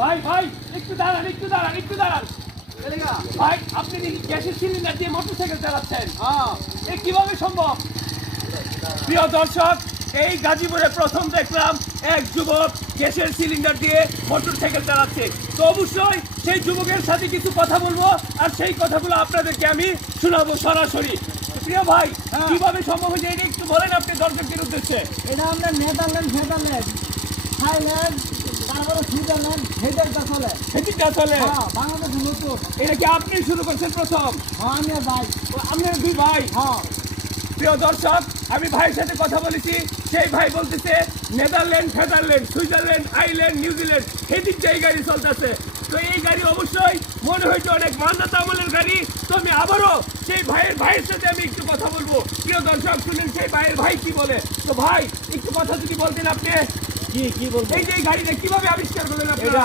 ভাই ভাই একটু দাঁড়ান একটু দাঁড়ান একটু দাঁড়ান ভাই আপনি গ্যাসের সিলিন্ডার দিয়ে মোটরসাইকেল চালাচ্ছেন এ কিভাবে সম্ভব? প্রিয় দর্শক, এই গাজীপুরে প্রথম দেখলাম এক যুবক গ্যাসের সিলিন্ডার দিয়ে মোটরসাইকেল চালাচ্ছে। তো অবশ্যই সেই যুবকের সাথে কিছু কথা বলবো আর সেই কথাগুলো আপনাদেরকে আমি শোনাবো সরাসরি। প্রিয় ভাই, কিভাবে সম্ভব হয়েছে এটা একটু বলেন আপনি দর্শকদের উদ্দেশ্যে। এটা আমরা নেদারল্যান্ড থাইল্যান্ড তারপরে সুইজারল্যান্ড হেডেরটা চলে সেদিকটা চলে বাংলাদেশের নতুন। এটা কি আপনি শুরু করছেন প্রথম? আমি আর ভাই আপনার দুই ভাই? প্রিয় দর্শক, আমি ভাইয়ের সাথে কথা বলেছি, সেই ভাই বলতেছে নেদারল্যান্ড সুইজারল্যান্ড আইল্যান্ড নিউজিল্যান্ড সেদিক এই গাড়ি চলতেছে। তো এই গাড়ি অবশ্যই মনে হয়তো অনেক মান্যতা আমলের গাড়ি। তো আমি আবারও সেই ভাইয়ের সাথে আমি একটু কথা বলবো। প্রিয় দর্শক, শুনেন সেই ভাইয়ের ভাই কি বলে। তো ভাই একটু কথা যদি বলতেন আপনি, কি বলবো? এই যে এই গাড়িটা কিভাবে আবিষ্কার করলেন আপনারা?